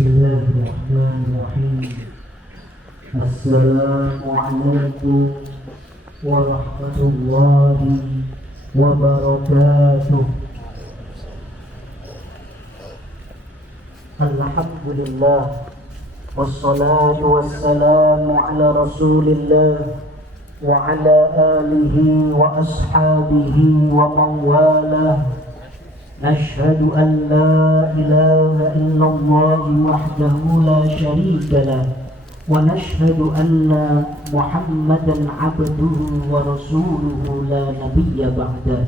الله الرحمن الرحيم. السلام عليكم ورحمة الله وبركاته. الحمد لله والصلاة والسلام على رسول الله وعلى آله وأصحابه ومن والاه. نشهد أن لا إله إلا الله وحده لا شريك له ونشهد أن محمدا عبده ورسوله لا نبي بعده.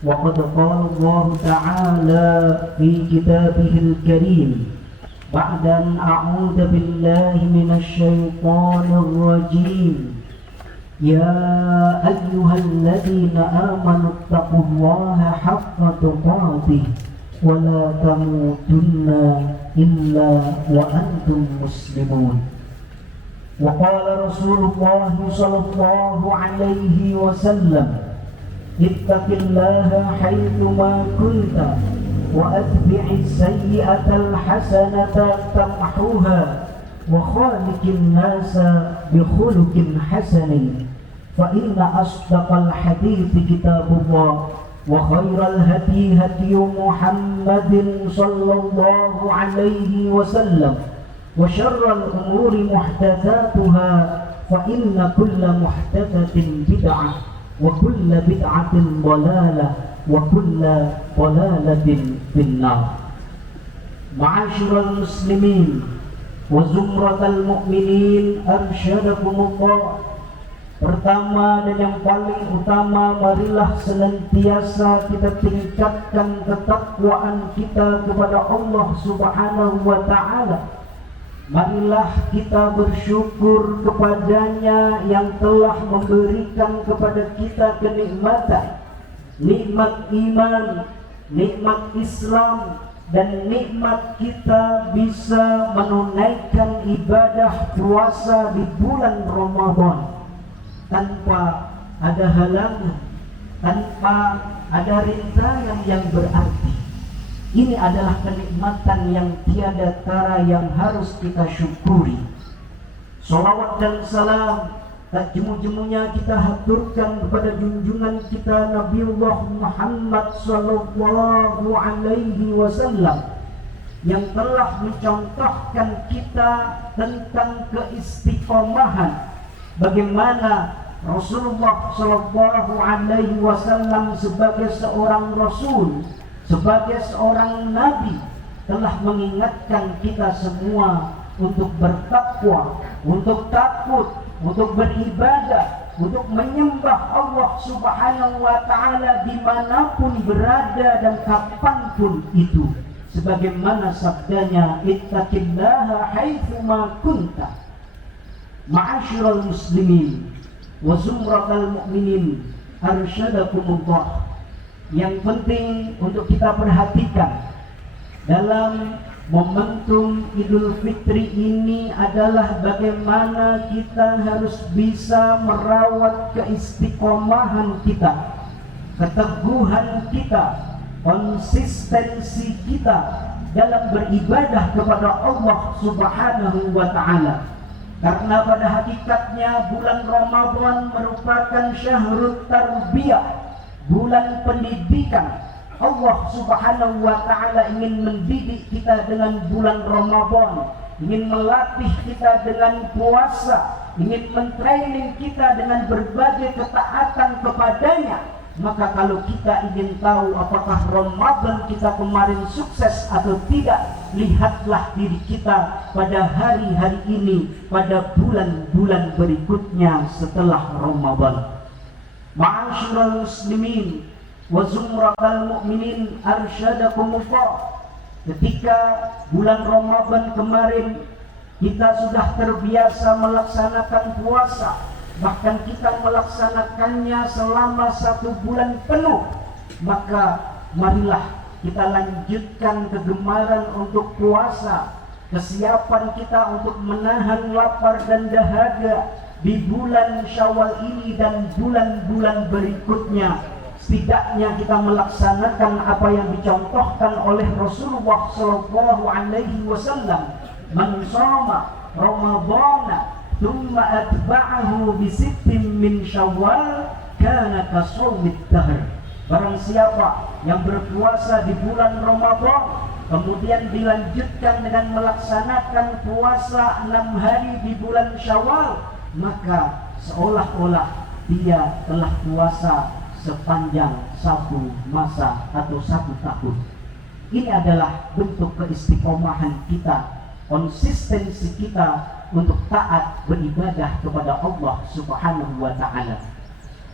وقد قال الله تعالى في كتابه الكريم بعد أن أعوذ بالله من الشيطان الرجيم: يا أيها الذين آمنوا اتقوا الله حق تقاته ولا تموتن إلا وأنتم مسلمون. وقال رسول الله صلى الله عليه وسلم: اتق الله حيثما كنت وأتبع السيئة الحسنة تمحوها وخالق الناس بخلق حسن. فإن أصدق الحديث كتاب الله وخير الهدي هدي محمد صلى الله عليه وسلم وشر الأمور محدثاتها فإن كل محدثة بدعة وكل بدعة ضلالة وكل ضلالة في النار. معاشر المسلمين وزمرة المؤمنين أرشدكم الله. Pertama dan yang paling utama, marilah senantiasa kita tingkatkan ketakwaan kita kepada Allah Subhanahu wa Ta'ala. Marilah kita bersyukur kepadanya yang telah memberikan kepada kita kenikmatan, nikmat iman, nikmat Islam, dan nikmat kita bisa menunaikan ibadah puasa di bulan Ramadan tanpa ada halangan, tanpa ada rintangan yang berarti. Ini adalah kenikmatan yang tiada tara yang harus kita syukuri. Salawat dan salam tak jemu-jemunya kita haturkan kepada junjungan kita Nabiullah Muhammad sallallahu alaihi wasallam yang telah mencontohkan kita tentang keistiqomahan, bagaimana Rasulullah sallallahu alaihi wasallam sebagai seorang rasul, sebagai seorang nabi telah mengingatkan kita semua untuk bertakwa, untuk takut, untuk beribadah, untuk menyembah Allah Subhanahu wa Ta'ala dimanapun berada dan kapanpun itu, sebagaimana sabdanya: ittaqillaha haitsuma kunta. Ma'asyiral muslimin wa zumratal mu'minin arsyadakumullah. Yang penting untuk kita perhatikan dalam momentum Idul Fitri ini adalah bagaimana kita harus bisa merawat keistiqomahan kita, keteguhan kita, konsistensi kita dalam beribadah kepada Allah Subhanahu wa Ta'ala. Karena pada hakikatnya bulan Ramadan merupakan syahrul tarbiyah, bulan pendidikan. Allah Subhanahu wa Ta'ala ingin mendidik kita dengan bulan Ramadan, ingin melatih kita dengan puasa, ingin mentraining kita dengan berbagai ketaatan kepadanya. Maka kalau kita ingin tahu apakah Ramadan kita kemarin sukses atau tidak, lihatlah diri kita pada hari-hari ini, pada bulan-bulan berikutnya setelah Ramadan. Ma'asyiral muslimin wa zumratal mu'minin arsyadakumullah. Ketika bulan Ramadan kemarin kita sudah terbiasa melaksanakan puasa, bahkan kita melaksanakannya selama 1 bulan penuh, maka marilah kita lanjutkan kegemaran untuk puasa, kesiapan kita untuk menahan lapar dan dahaga di bulan Syawal ini dan bulan-bulan berikutnya, setidaknya kita melaksanakan apa yang dicontohkan oleh Rasulullah Shallallahu Alaihi Wasallam. Man shoma Ramadhana thumma atba'ahu bi sittin min Syawal kana ka shaumid dahr. Barang siapa yang berpuasa di bulan Ramadan kemudian dilanjutkan dengan melaksanakan puasa 6 hari di bulan Syawal, maka seolah-olah dia telah puasa sepanjang satu masa atau 1 tahun. Ini adalah bentuk keistiqomahan kita, konsistensi kita untuk taat beribadah kepada Allah Subhanahu wa ta'ala.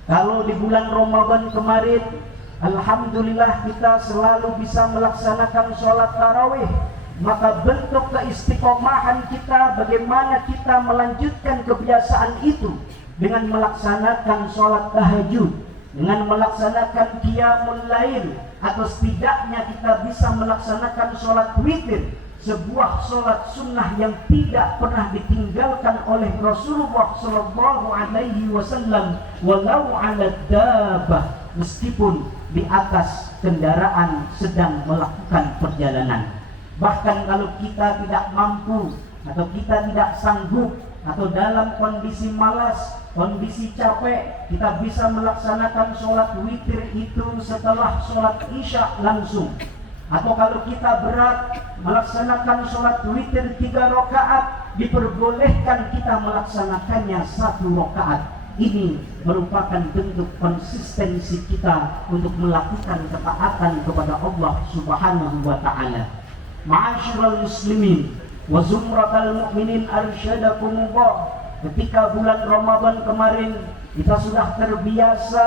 Kalau di bulan Ramadan kemarin, alhamdulillah kita selalu bisa melaksanakan sholat tarawih, maka bentuk keistiqomahan kita bagaimana kita melanjutkan kebiasaan itu dengan melaksanakan sholat tahajud, dengan melaksanakan qiyamul lail, atau setidaknya kita bisa melaksanakan sholat witir, sebuah sholat sunnah yang tidak pernah ditinggalkan oleh Rasulullah Shallallahu Alaihi Wasallam, walau ala dabah, meskipun di atas kendaraan sedang melakukan perjalanan. Bahkan kalau kita tidak mampu atau kita tidak sanggup atau dalam kondisi malas, kondisi capek, kita bisa melaksanakan sholat witir itu setelah sholat isya langsung. Atau kalau kita berat melaksanakan sholat witir 3 rakaat, diperbolehkan kita melaksanakannya 1 rakaat. Ini merupakan bentuk konsistensi kita untuk melakukan ketaatan kepada Allah Subhanahu wa ta'ala. Ma'asyiral muslimin wa zumratal mu'minin arsyadakumullah. Ketika bulan Ramadan kemarin kita sudah terbiasa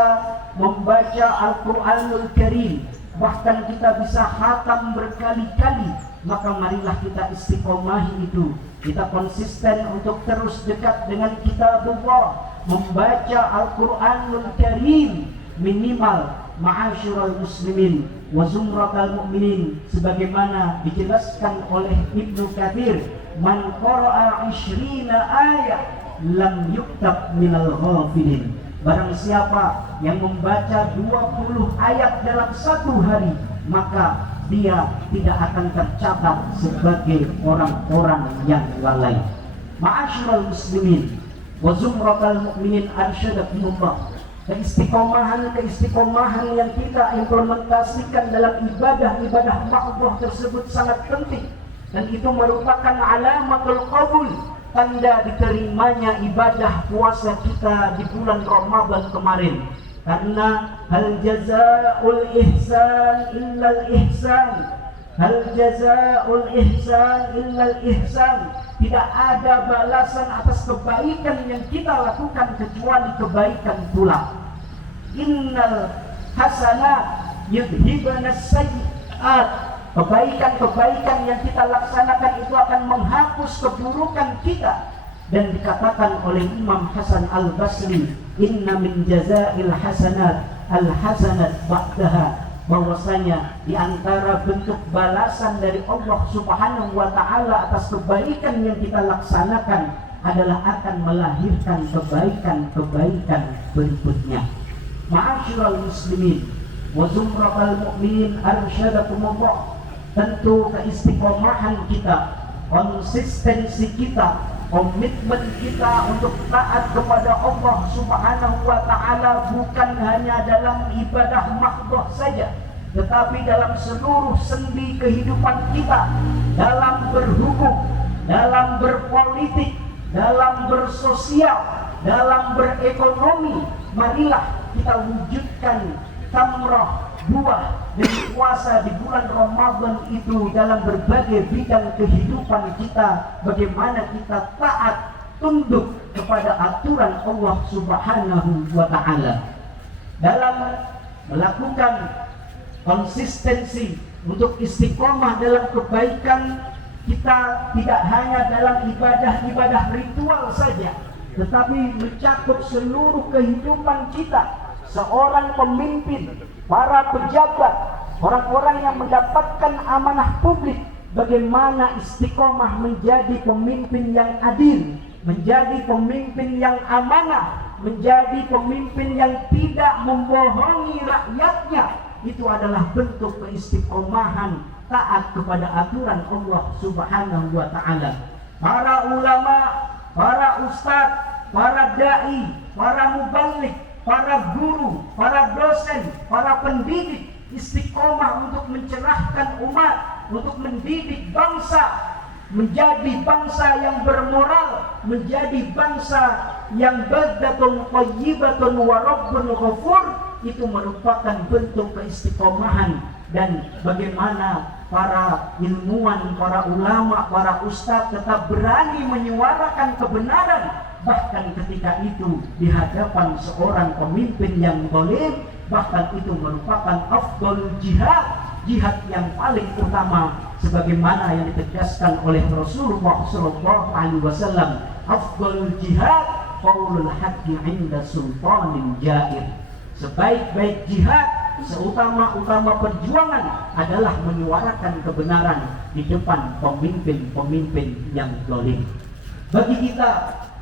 membaca Al-Quranul Karim, bahkan kita bisa khatam berkali-kali, maka marilah kita istiqomahi itu. Kita konsisten untuk terus dekat dengan kitabullah, membaca Al-Quranul Karim minimal, ma'asyiral muslimin wa zumratal mu'minin, sebagaimana dijelaskan oleh Ibnu Katsir, man qara'a 20 ayat lam yuktab minal ghafilin. Barang siapa yang membaca 20 ayat dalam 1 hari, maka dia tidak akan tercatat sebagai orang-orang yang lalai. Ma'asyiral muslimin wa zumratal mu'minin arsyadakumullah. Keistiqomahan yang kita implementasikan dalam ibadah mahdhah tersebut sangat penting, dan itu merupakan alamatul qabul, tanda diterimanya ibadah puasa kita di bulan Ramadan kemarin. Karena hal jazaa'ul ihsan illal ihsan, hal jazaa'ul ihsan illal ihsan. Tidak ada balasan atas kebaikan yang kita lakukan kecuali kebaikan pula. Innal hasanat yudhibanas sayyi'at. Kebaikan-kebaikan yang kita laksanakan itu akan menghapus keburukan kita. Dan dikatakan oleh Imam Hasan Al-Basri, inna min jazail hasanat al-hasanat ba'daha, bahwasanya di antara bentuk balasan dari Allah Subhanahu wa ta'ala atas kebaikan yang kita laksanakan adalah akan melahirkan kebaikan-kebaikan berikutnya. Ma'asyiral muslimin wa zumratal mu'minin arsyadakumullah. Tentu keistiqomahan kita, konsistensi kita, komitmen kita untuk taat kepada Allah Subhanahu wa ta'ala bukan hanya dalam ibadah mahdhah saja, tetapi dalam seluruh sendi kehidupan kita, dalam berhubung, dalam berpolitik, dalam bersosial, dalam berekonomi. Marilah kita wujudkan tamrah, buah dari puasa di bulan Ramadan itu dalam berbagai bidang kehidupan kita. Bagaimana kita taat, tunduk kepada aturan Allah Subhanahu wa ta'ala dalam melakukan konsistensi untuk istiqomah dalam kebaikan. Kita tidak hanya dalam ibadah-ibadah ritual saja, tetapi mencakup seluruh kehidupan kita. Seorang pemimpin, para pejabat, orang-orang yang mendapatkan amanah publik, bagaimana istiqomah menjadi pemimpin yang adil, menjadi pemimpin yang amanah, menjadi pemimpin yang tidak membohongi rakyatnya, itu adalah bentuk keistiqomahan taat kepada aturan Allah Subhanahu wa ta'ala. Para ulama, para ustadz, para dai, para muballigh, para guru, para dosen, para pendidik istiqomah untuk mencerahkan umat, untuk mendidik bangsa menjadi bangsa yang bermoral, menjadi bangsa yang baldatun thayyibatun wa rabbun ghafur. Itu merupakan bentuk keistiqomahan. Dan bagaimana para ilmuwan, para ulama, para ustadz tetap berani menyuarakan kebenaran, bahkan ketika itu di hadapan seorang pemimpin yang zalim. Bahkan itu merupakan afdalul jihad, jihad yang paling utama, sebagaimana yang ditegaskan oleh Rasulullah SAW. Afdalul jihad qaulul haqqi 'inda sultanin jair. Sebaik-baik jihad, seutama-utama perjuangan adalah menyuarakan kebenaran di depan pemimpin-pemimpin yang zalim. Bagi kita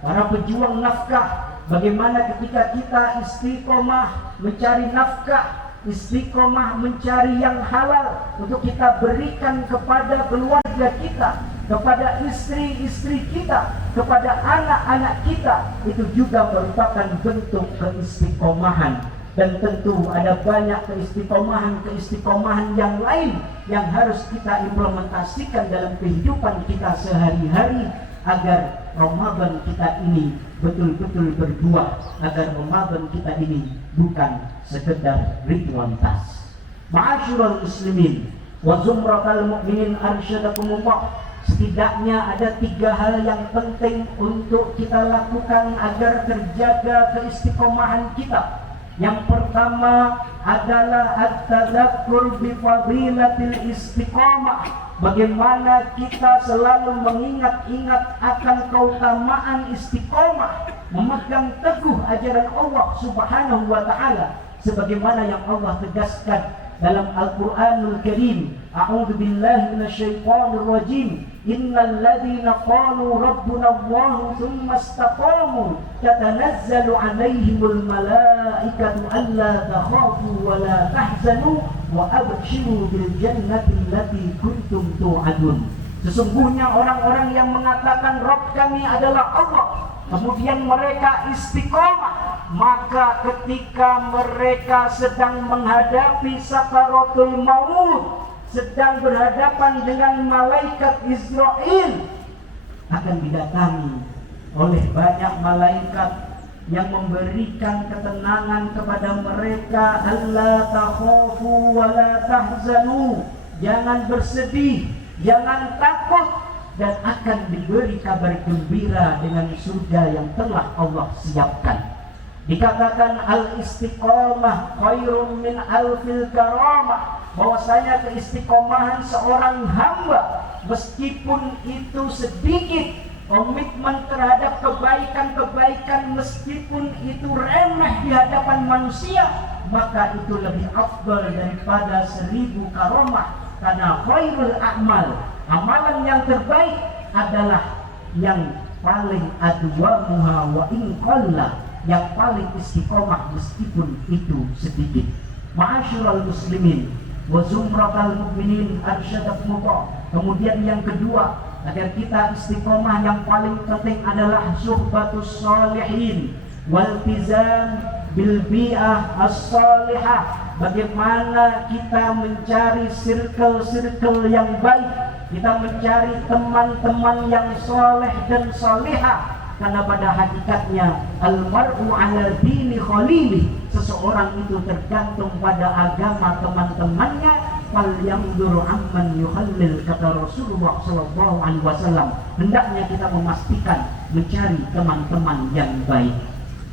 para pejuang nafkah, bagaimana ketika kita istiqomah mencari nafkah, istiqomah mencari yang halal untuk kita berikan kepada keluarga kita, kepada istri-istri kita, kepada anak-anak kita, itu juga merupakan bentuk keistiqomahan. Dan tentu ada banyak keistiqomahan yang lain yang harus kita implementasikan dalam kehidupan kita sehari-hari agar Ramadan kita ini betul-betul berbuah, agar Ramadan kita ini bukan sekedar ritualitas. Ma'asyiral muslimin wa zumratal mu'minin arsyadakumullah. Setidaknya ada 3 hal yang penting untuk kita lakukan agar terjaga keistiqomahan kita. Yang pertama adalah at-tadzakur bi fadilatil istiqomah. Bagaimana kita selalu mengingat-ingat akan keutamaan istiqomah, memegang teguh ajaran Allah Subhanahu wa ta'ala, sebagaimana yang Allah tegaskan dalam Al-Qur'anul Karim. A'udzu billahi minasyaitonir rajim. Innal ladzina qalu rabbuna Allah tsumma istaqamu tatanazzalu 'alaihimul malaikatu alla takhafu wa la tahzanu wa abshiru bil jannati allati kuntum tu'adun. Sesungguhnya orang-orang yang mengatakan Rabb kami adalah Allah, kemudian mereka istiqomah, maka ketika mereka sedang menghadapi sakaratul maut, sedang berhadapan dengan malaikat Israel, akan didatangi oleh banyak malaikat yang memberikan ketenangan kepada mereka. Allah takhafu wa la tahzanu, jangan bersedih, jangan takut, dan akan diberi kabar gembira dengan surga yang telah Allah siapkan. Dikatakan al-istiqomah khairun min alfil karamah, bahwasanya keistiqomahan seorang hamba meskipun itu sedikit, komitmen terhadap kebaikan-kebaikan meskipun itu remeh di hadapan manusia, maka itu lebih afdal daripada 1000 karamah. Karena khairul a'mal, amalan yang terbaik adalah yang paling adwamuha wa in qalla, yang paling istiqomah meskipun itu sedikit. Ma'asyiral muslimin wa zumratal mu'minin arsyadakumullah. Kemudian yang kedua, agar kita istiqomah, yang paling penting adalah suhbatus sholihin wal tizam bil bi'ah as-salihah. Bagaimana kita mencari circle-circle yang baik, kita mencari teman-teman yang soleh dan solihah. Karena pada hakikatnya al-mar'u 'ala dini khalili, seseorang itu tergantung pada agama teman-temannya. Fal yanzuru amman yukhallil, kata Rasulullah sallallahu alaihi wasallam. Hendaknya kita memastikan mencari teman-teman yang baik.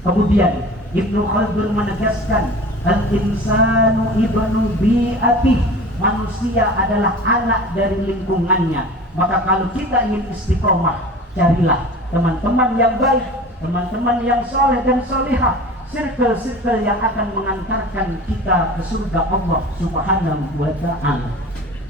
Kemudian Ibnu Khaldun menegaskan al-insanu ibnu bi'atih, manusia adalah anak dari lingkungannya. Maka kalau kita ingin istiqomah, carilah teman-teman yang baik, teman-teman yang soleh dan solihah, circle-circle yang akan mengantarkan kita ke surga Allah Subhanahu wa ta'ala.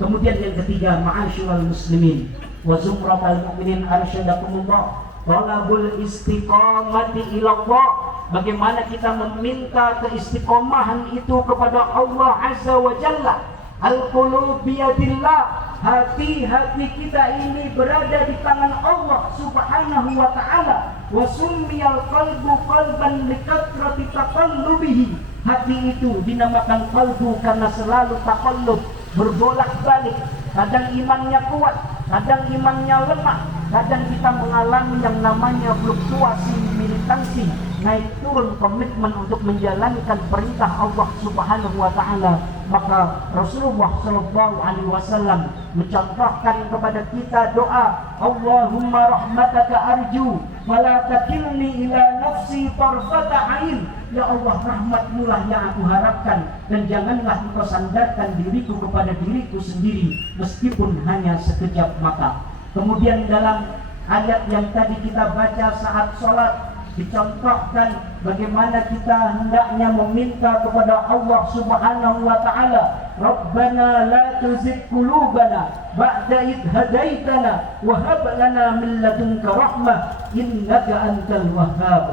Kemudian yang ketiga, ma'asyiral muslimin wa zumratal mu'minin arsyadakumullah, talabul istiqamati ilallah. bagaimana kita meminta keistiqomahan itu kepada Allah Azza wa Jalla. Al-qulub biyadillah, hati-hati kita ini berada di tangan Allah Subhanahu wa ta'ala. Wa summiyal qalbu qalban likathrati taqallubihi. Hati itu dinamakan qalbu karena selalu taqallub, berbolak-balik. Kadang imannya kuat, kadang imannya lemah, kadang kita mengalami yang namanya fluktuasi militansi, naik turun komitmen untuk menjalankan perintah Allah Subhanahu wa ta'ala. Maka Rasulullah sallallahu alaihi wasallam mencontohkan kepada kita doa, Allahumma rahmataka arju wala takilni ila nafsi tarfata ain. Ya Allah, rahmatmu lah yang aku harapkan, dan janganlah engkau sandarkan diriku kepada diriku sendiri meskipun hanya sekejap mata. Kemudian dalam ayat yang tadi kita baca saat sholat dicontohkan bagaimana kita hendaknya meminta kepada Allah Subhanahu wa ta'ala, Rabbana la tuzigh qulubana ba'da idh hadaitana wa hab lana min ladunka rahmah innaka antal wahhab.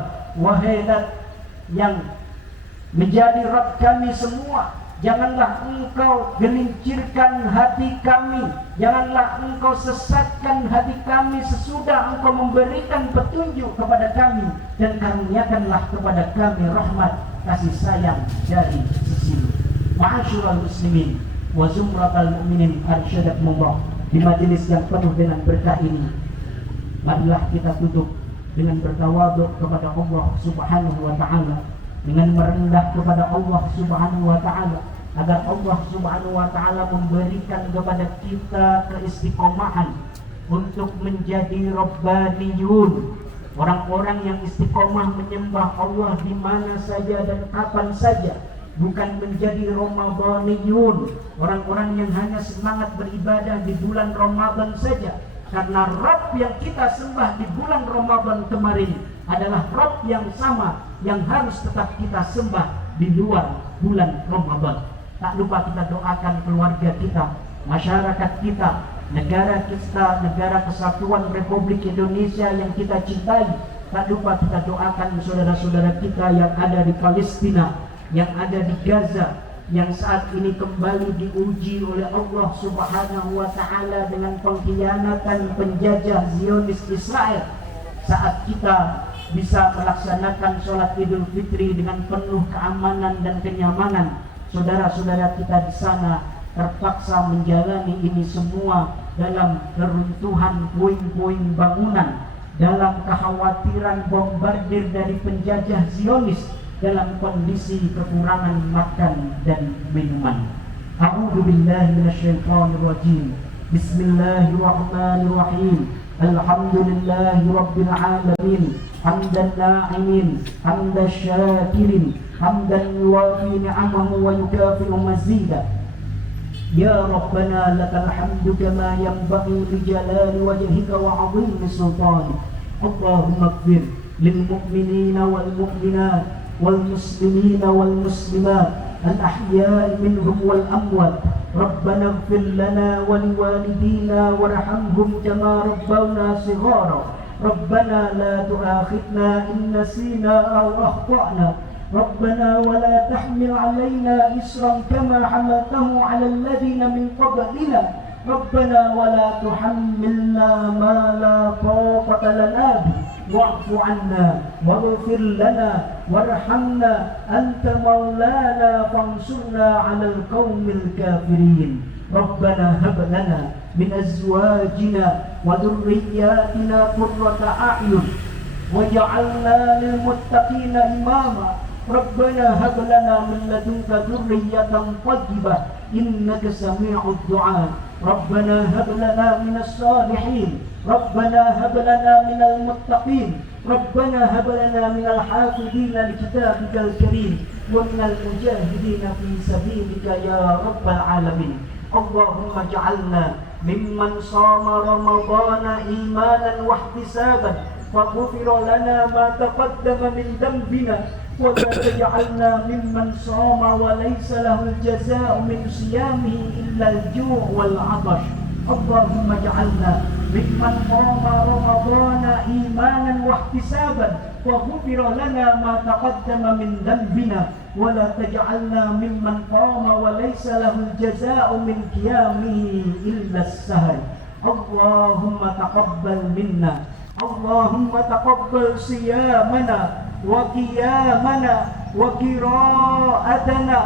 Wahai Zat yang menjadi Rabb kami semua, janganlah engkau gelincirkan hati kami, janganlah engkau sesatkan hati kami sesudah engkau memberikan petunjuk kepada kami, dan karuniakanlah kepada kami rahmat kasih sayang dari sisimu. Ma'asyiral muslimin wa zumratal mu'minin, arsyadakumullah. Di majelis yang penuh dengan berkah ini, marilah kita tutup dengan bertawadhu kepada Allah Subhanahu wa ta'ala, dengan merendah kepada Allah Subhanahu wa ta'ala, agar Allah Subhanahu wa ta'ala memberikan kepada kita keistiqomahan untuk menjadi Rabbaniyun, orang-orang yang istiqomah menyembah Allah di mana saja dan kapan saja, bukan menjadi Ramadaniyun, orang-orang yang hanya semangat beribadah di bulan Ramadan saja. Karena Rabb yang kita sembah di bulan Ramadan kemarin adalah Rabb yang sama yang harus tetap kita sembah di luar bulan Ramadan. Tak lupa kita doakan keluarga kita, masyarakat kita, negara kita, negara kesatuan Republik Indonesia yang kita cintai. Tak lupa kita doakan saudara-saudara kita yang ada di Palestina, yang ada di Gaza, yang saat ini kembali diuji oleh Allah Subhanahu wa ta'ala dengan pengkhianatan penjajah Zionis Israel. Saat kita bisa melaksanakan sholat Idul Fitri dengan penuh keamanan dan kenyamanan, saudara-saudara kita di sana terpaksa menjalani ini semua dalam keruntuhan puing-puing bangunan, dalam kekhawatiran bombardir dari penjajah Zionis, dalam kondisi kekurangan makan dan minuman. A'udzu billahi minasyaitonir rajim. Bismillahirrahmanirrahim. Alhamdulillahi rabbil alamin. Hamdan na'imin, hamdan syakirin, hamdan yuwafi ni'amahu wa yukafi'u mazidah. Ya Rabbana lakal hamdu kama yanbaghi li jalali wajhika wa 'azimi sultanik. Allahumma ighfir lil mu'minina wal mu'minat والمسلمين والمسلمات الأحياء منهم والأموات. ربنا اغفر لنا ولوالدينا وارحمهم كما ربونا صغارا. ربنا لا تؤاخذنا إن نسينا أو أخطأنا. ربنا ولا تحمل علينا إصرا كما حملته على الذين من قبلنا. ربنا ولا تحملنا ما لا طاقة لنا به. واعف عنا واغفر لنا وارحمنا أنت مولانا فانصرنا على القوم الكافرين. ربنا هب لنا من أزواجنا وذرياتنا قرة أعين واجعلنا للمتقين إماما. ربنا هب لنا من لدنك ذرية طيبة إنك سميع الدعاء. ربنا هب لنا من الصالحين. ربنا هب لنا من المتقين. ربنا هب لنا من الحافظين لكتابك الكريم ومن المجاهدين في سبيلك يا رب العالمين. اللهم اجعلنا ممن صام رمضان إيمانا واحتسابا فغفر لنا ما تقدم من ذنبنا ولا تجعلنا ممن صام وليس له الجزاء من صيامه إلا الجوع والعطش. اللهم اجعلنا ممن قام رمضان إيمانا واحتسابا وغفر لنا ما تقدم من ذنبنا ولا تجعلنا ممن قام وليس له الجزاء من قيامه إلا السهر. اللهم تقبل منا، اللهم تقبل صيامنا وقيامنا وقراءتنا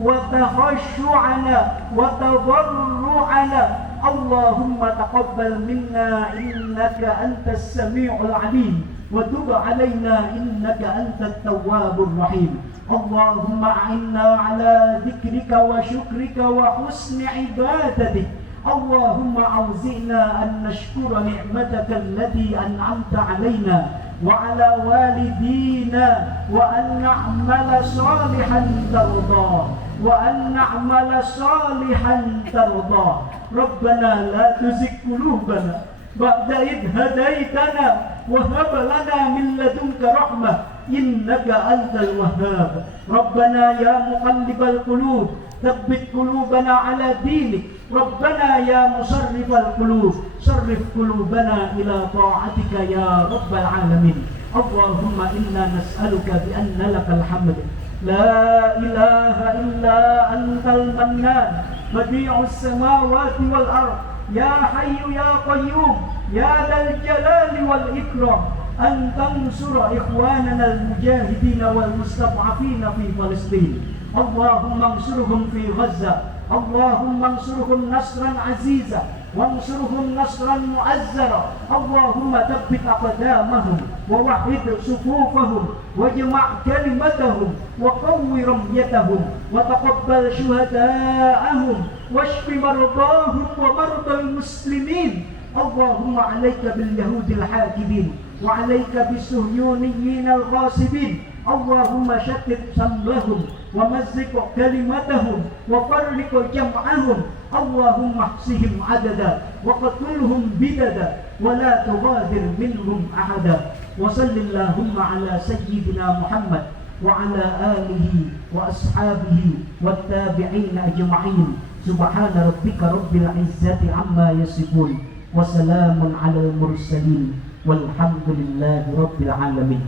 وتخشعنا وتضرعنا. اللهم تقبل منا إنك أنت السميع العليم وتب علينا إنك أنت التواب الرحيم. اللهم أعنا على ذكرك وشكرك وحسن عبادتك. اللهم أوزئنا أن نشكر نعمتك التي أنعمت علينا وعلى والدينا وأن نعمل صالحا ترضاه وأن نعمل صالحا ترضاه. ربنا لا تزغ قلوبنا بعد إذ هديتنا وهب لنا من لدنك رحمة إنك أنت الوهاب. ربنا يا مقلب القلوب ثبت قلوبنا على دينك. ربنا يا مصرف القلوب صرف قلوبنا إلى طاعتك يا رب العالمين. اللهم إنا نسألك بأن لك الحمد لا إله إلا أنت المنان بديع السماوات والأرض يا حي يا قيوم يا ذا الجلال والإكرام أن تنصر إخواننا المجاهدين والمستضعفين في فلسطين. اللهم انصرهم في غزة. اللهم انصرهم نصرا عزيزا وانصرهم نصرا مؤزرا. اللهم ثبت أقدامهم ووحد صفوفهم واجمع كلمتهم وقو رميتهم وتقبل شهداءهم واشف مرضاهم ومرضى المسلمين. اللهم عليك باليهود الحاكمين وعليك بالصهيونيين الغاصبين. اللهم شتت شملهم ومزق كلمتهم وفرق جمعهم. اللهم احصهم عددا وقتلهم بددا ولا تغادر منهم أحدا. وصل اللهم على سيدنا محمد وعلى آله وأصحابه والتابعين أجمعين. سبحان ربك رب العزة عما يصفون وسلام على المرسلين والحمد لله رب العالمين.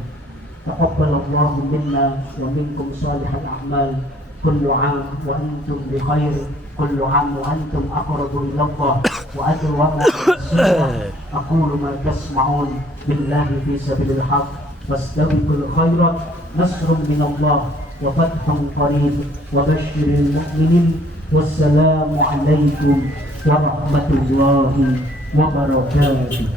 تقبل الله منا ومنكم صالح الأعمال. كل عام وأنتم بخير. كل عام وأنتم أقرب إلى الله وأدوم السنة. أقول ما تسمعون بالله في سبيل الحق فاستبقوا الخيرات. نصر من الله وفتح قريب وبشر المؤمنين. والسلام عليكم ورحمة الله وبركاته.